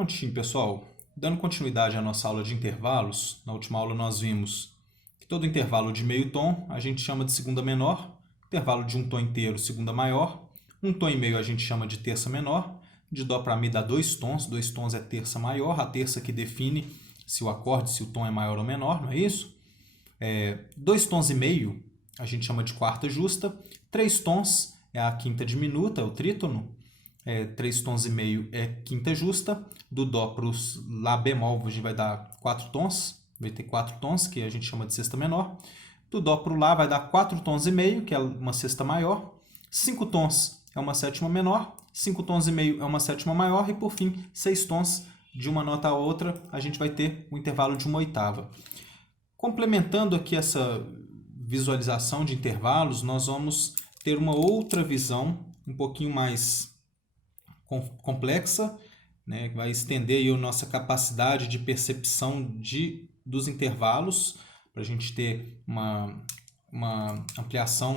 Prontinho, pessoal. Dando continuidade à nossa aula de intervalos, na última aula nós vimos que todo intervalo de meio tom a gente chama de segunda menor, intervalo de um tom inteiro, segunda maior, um tom e meio a gente chama de terça menor, de dó para mi dá dois tons é terça maior, a terça que define se o acorde, se o tom é maior ou menor, não é isso? Dois tons e meio a gente chama de quarta justa, três tons é a quinta diminuta, é o trítono, três tons e meio é quinta justa, do dó para o lá bemol a gente vai dar quatro tons, vai ter quatro tons que a gente chama de sexta menor, do dó para o lá vai dar quatro tons e meio, que é uma sexta maior, cinco tons é uma sétima menor, cinco tons e meio é uma sétima maior e por fim seis tons de uma nota a outra a gente vai ter o intervalo de uma oitava. Complementando aqui essa visualização de intervalos, nós vamos ter uma outra visão um pouquinho mais complexa, né, que vai estender aí a nossa capacidade de percepção dos intervalos, para a gente ter uma ampliação,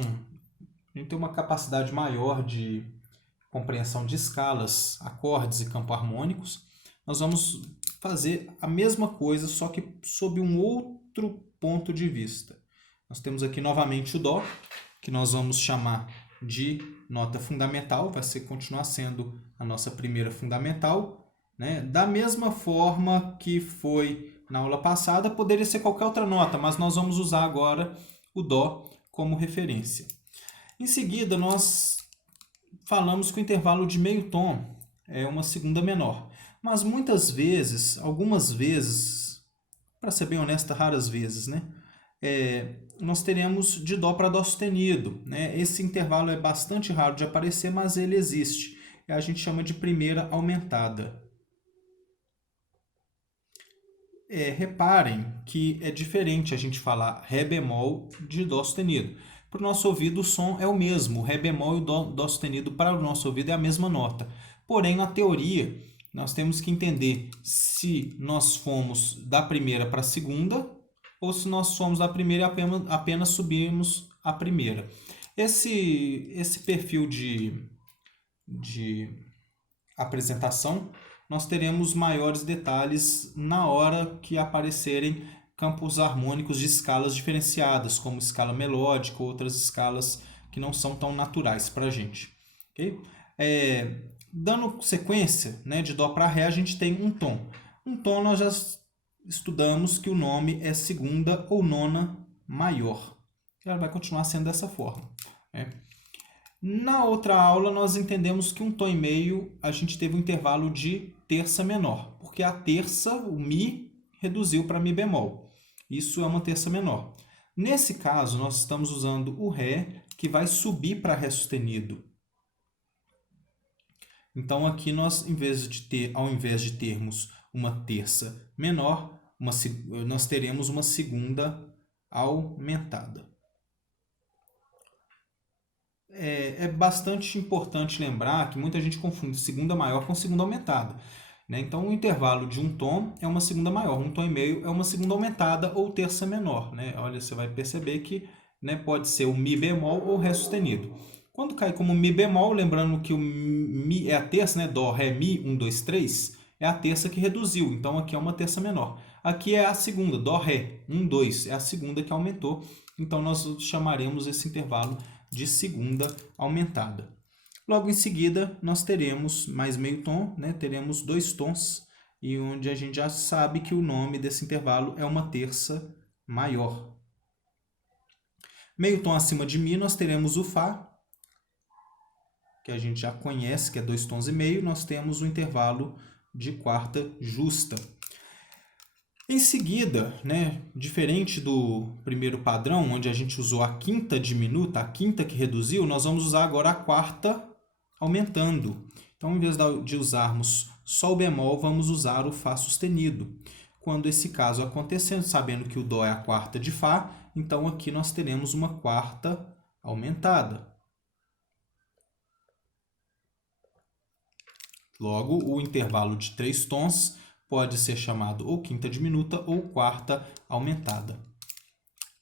a gente ter uma capacidade maior de compreensão de escalas, acordes e campos harmônicos. Nós vamos fazer a mesma coisa, só que sob um outro ponto de vista. Nós temos aqui novamente o dó, que nós vamos chamar de nota fundamental, vai continuar sendo a nossa primeira fundamental, né? Da mesma forma que foi na aula passada, poderia ser qualquer outra nota, mas nós vamos usar agora o dó como referência. Em seguida, nós falamos que o intervalo de meio tom é uma segunda menor, mas muitas vezes, algumas vezes, para ser bem honesta, raras vezes, né? Nós teremos de dó para dó sustenido, né? Esse intervalo é bastante raro de aparecer, mas ele existe. A gente chama de primeira aumentada. Reparem que é diferente a gente falar ré bemol de dó sustenido. Para o nosso ouvido o som é o mesmo, o ré bemol e o dó sustenido para o nosso ouvido é a mesma nota. Porém, na teoria, nós temos que entender se nós fomos da primeira para a segunda ou se nós fomos da primeira e apenas subimos a primeira. Esse perfil de apresentação, nós teremos maiores detalhes na hora que aparecerem campos harmônicos de escalas diferenciadas, como escala melódica ou outras escalas que não são tão naturais para a gente. Okay? Dando sequência, né, de dó para ré, a gente tem um tom. Um tom nós já estudamos que o nome é segunda ou nona maior. Ela vai continuar sendo dessa forma. Né? Na outra aula, nós entendemos que um tom e meio a gente teve um intervalo de terça menor, porque a terça, o mi, reduziu para mi bemol. Isso é uma terça menor. Nesse caso, nós estamos usando o ré, que vai subir para ré sustenido. Então, aqui nós, ao invés de termos uma terça menor, nós teremos uma segunda aumentada. É bastante importante lembrar que muita gente confunde segunda maior com segunda aumentada. Né? Então, o intervalo de um tom é uma segunda maior, um tom e meio é uma segunda aumentada ou terça menor. Né? Olha, você vai perceber que, né, pode ser o mi bemol ou ré sustenido. Quando cai como mi bemol, lembrando que o mi é a terça, né? Dó, ré, mi, 1, 2, 3, é a terça que reduziu. Então, aqui é uma terça menor. Aqui é a segunda, dó, ré, 1, 2, é a segunda que aumentou. Então, nós chamaremos esse intervalo de segunda aumentada. Logo em seguida, nós teremos mais meio tom, né? Teremos dois tons, e onde a gente já sabe que o nome desse intervalo é uma terça maior. Meio tom acima de mi, nós teremos o fá, que a gente já conhece, que é dois tons e meio, nós temos o intervalo de quarta justa. Em seguida, né, diferente do primeiro padrão, onde a gente usou a quinta diminuta, a quinta que reduziu, nós vamos usar agora a quarta aumentando. Então, em vez de usarmos só o bemol, vamos usar o fá sustenido. Quando esse caso acontecendo, sabendo que o dó é a quarta de fá, então aqui nós teremos uma quarta aumentada. Logo, o intervalo de três tons pode ser chamado ou quinta diminuta ou quarta aumentada.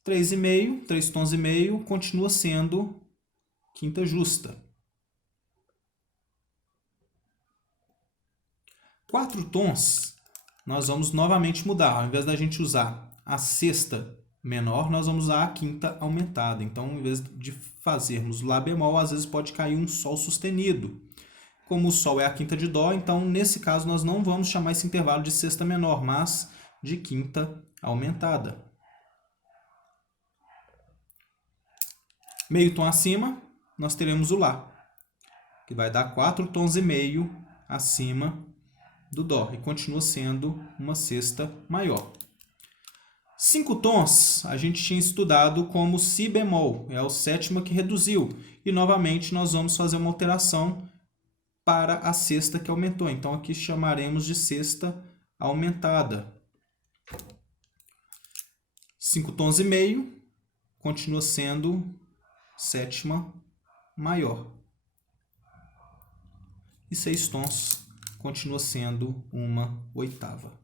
3,5, 3 tons e meio, continua sendo quinta justa. 4 tons, nós vamos novamente mudar. Ao invés da gente usar a sexta menor, nós vamos usar a quinta aumentada. Então, em vez de fazermos Lá bemol, às vezes pode cair um Sol sustenido. Como o Sol é a quinta de Dó, então, nesse caso, nós não vamos chamar esse intervalo de sexta menor, mas de quinta aumentada. Meio tom acima, nós teremos o Lá, que vai dar 4 tons e meio acima do Dó, e continua sendo uma sexta maior. 5 tons a gente tinha estudado como Si bemol, é a sétima que reduziu. E novamente nós vamos fazer uma alteração para a sexta que aumentou. Então aqui chamaremos de sexta aumentada. 5 tons e meio continua sendo sétima maior. E 6 tons continua sendo uma oitava.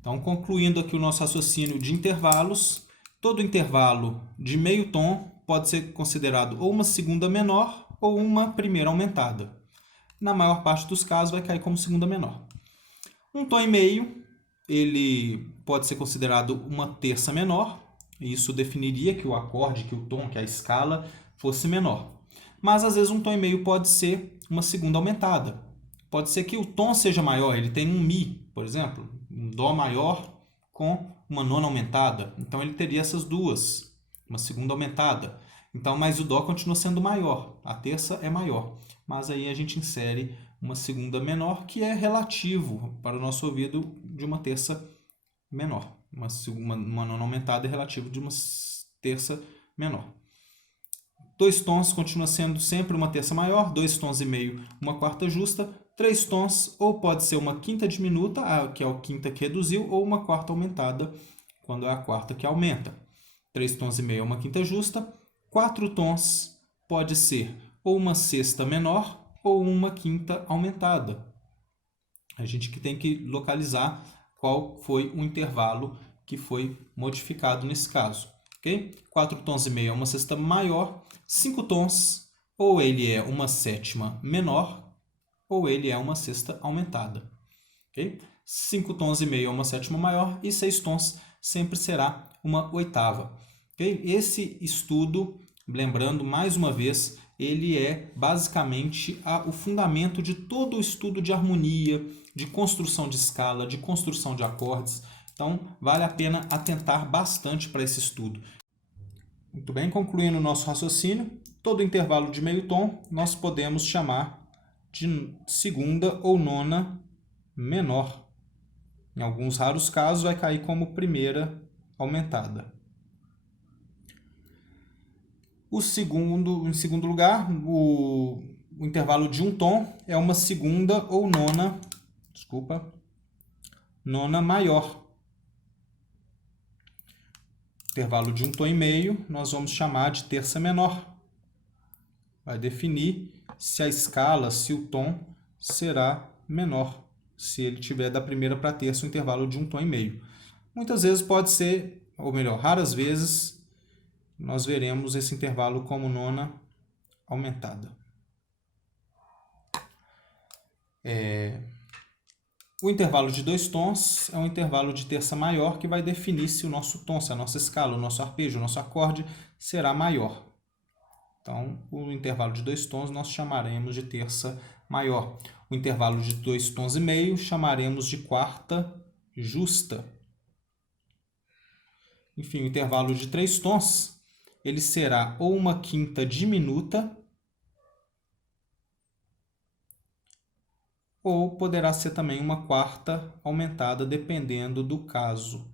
Então, concluindo aqui o nosso raciocínio de intervalos, todo intervalo de meio tom pode ser considerado ou uma segunda menor ou uma primeira aumentada. Na maior parte dos casos vai cair como segunda menor. Um tom e meio, ele pode ser considerado uma terça menor. Isso definiria que o acorde, que o tom, que a escala fosse menor. Mas às vezes um tom e meio pode ser uma segunda aumentada. Pode ser que o tom seja maior, ele tem um Mi, por exemplo, um Dó maior com uma nona aumentada. Então ele teria essas duas, uma segunda aumentada. Então, mas o Dó continua sendo maior, a terça é maior. Mas aí a gente insere uma segunda menor, que é relativo para o nosso ouvido de uma terça menor. Uma nona aumentada é relativo de uma terça menor. 2 tons continua sendo sempre uma terça maior, 2 tons e meio, uma quarta justa. 3 tons, ou pode ser uma quinta diminuta, que é a quinta que reduziu, ou uma quarta aumentada, quando é a quarta que aumenta. 3 tons e meio é uma quinta justa. 4 tons pode ser ou uma sexta menor ou uma quinta aumentada. A gente que tem que localizar qual foi o intervalo que foi modificado nesse caso. Okay? 4 tons e meio é uma sexta maior. 5 tons, ou ele é uma sétima menor, ou ele é uma sexta aumentada. Okay? 5 tons e meio é uma sétima maior e 6 tons sempre será uma oitava. Okay? Esse estudo, lembrando mais uma vez, ele é basicamente o fundamento de todo o estudo de harmonia, de construção de escala, de construção de acordes. Então, vale a pena atentar bastante para esse estudo. Muito bem, concluindo o nosso raciocínio, todo intervalo de meio tom nós podemos chamar de segunda ou nona menor. Em alguns raros casos vai cair como primeira aumentada. Em segundo lugar, o intervalo de um tom é uma segunda ou nona maior. Intervalo de um tom e meio nós vamos chamar de terça menor. Vai definir se a escala, se o tom será menor, se ele tiver da primeira para a terça um intervalo de um tom e meio. Muitas vezes pode ser, ou melhor, raras vezes, nós veremos esse intervalo como nona aumentada. O intervalo de 2 tons é um intervalo de terça maior que vai definir se o nosso tom, se a nossa escala, o nosso arpejo, o nosso acorde será maior. Então, o intervalo de 2 tons nós chamaremos de terça maior. O intervalo de 2 tons e meio chamaremos de quarta justa. Enfim, o intervalo de 3 tons, ele será ou uma quinta diminuta, ou poderá ser também uma quarta aumentada, dependendo do caso.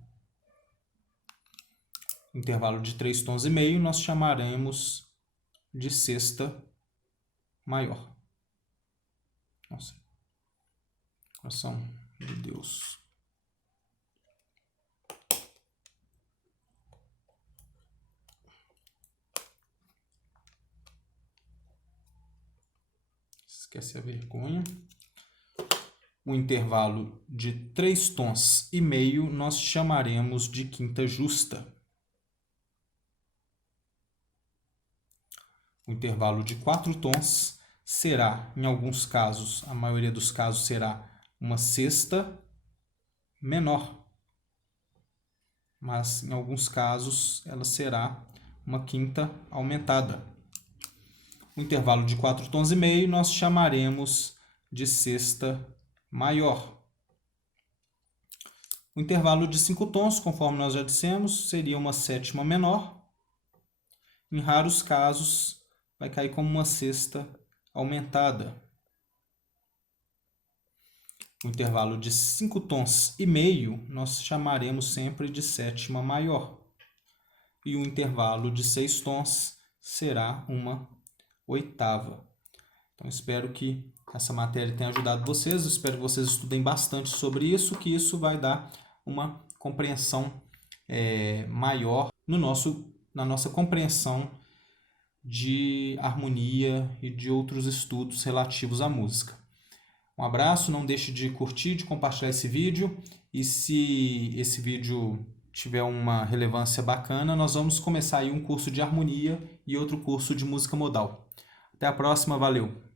O intervalo de 3 tons e meio nós chamaremos de sexta maior. Nossa, coração de Deus. Esquece a vergonha. O intervalo de 3 tons e meio nós chamaremos de quinta justa. O intervalo de 4 tons será, em alguns casos, a maioria dos casos será uma sexta menor, mas em alguns casos ela será uma quinta aumentada. O intervalo de 4 tons e meio nós chamaremos de sexta maior. O intervalo de 5 tons, conforme nós já dissemos, seria uma sétima menor. Em raros casos, vai cair como uma sexta aumentada. O intervalo de 5 tons e meio nós chamaremos sempre de sétima maior. E o intervalo de 6 tons será uma oitava. Então, espero que essa matéria tenha ajudado vocês. Espero que vocês estudem bastante sobre isso, que isso vai dar uma compreensão maior na nossa compreensão de harmonia e de outros estudos relativos à música. Um abraço, não deixe de curtir, de compartilhar esse vídeo, e se esse vídeo tiver uma relevância bacana, nós vamos começar aí um curso de harmonia e outro curso de música modal. Até a próxima, valeu!